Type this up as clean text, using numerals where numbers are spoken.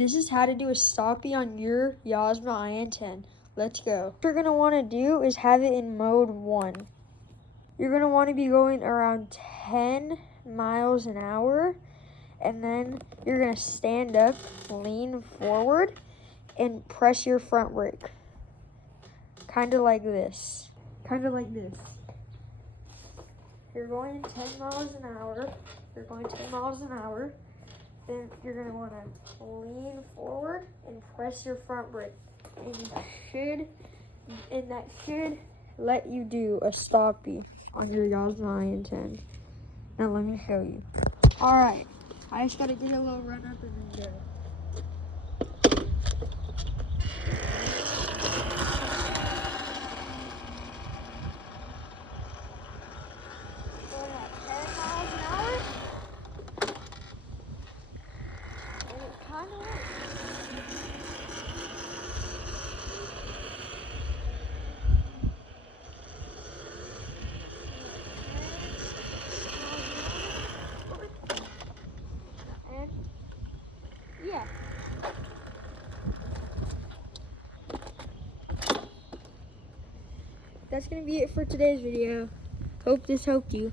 This is how to do a stopie on your Yozma IN10. Let's go. What you're going to want to do is have it in mode 1. You're going to want to be going around 10 miles an hour, and then you're going to stand up, lean forward, and press your front brake. Kind of like this. Kind of like this. You're going 10 miles an hour. You're going 10 miles an hour. Then you're going to want to lean forward and press your front brake. And that should let you do a stopie on your Yozma IN10. Now let me show you. Alright, I just got to get a little run up and then go. Yeah. That's going to be it for today's video. Hope this helped you.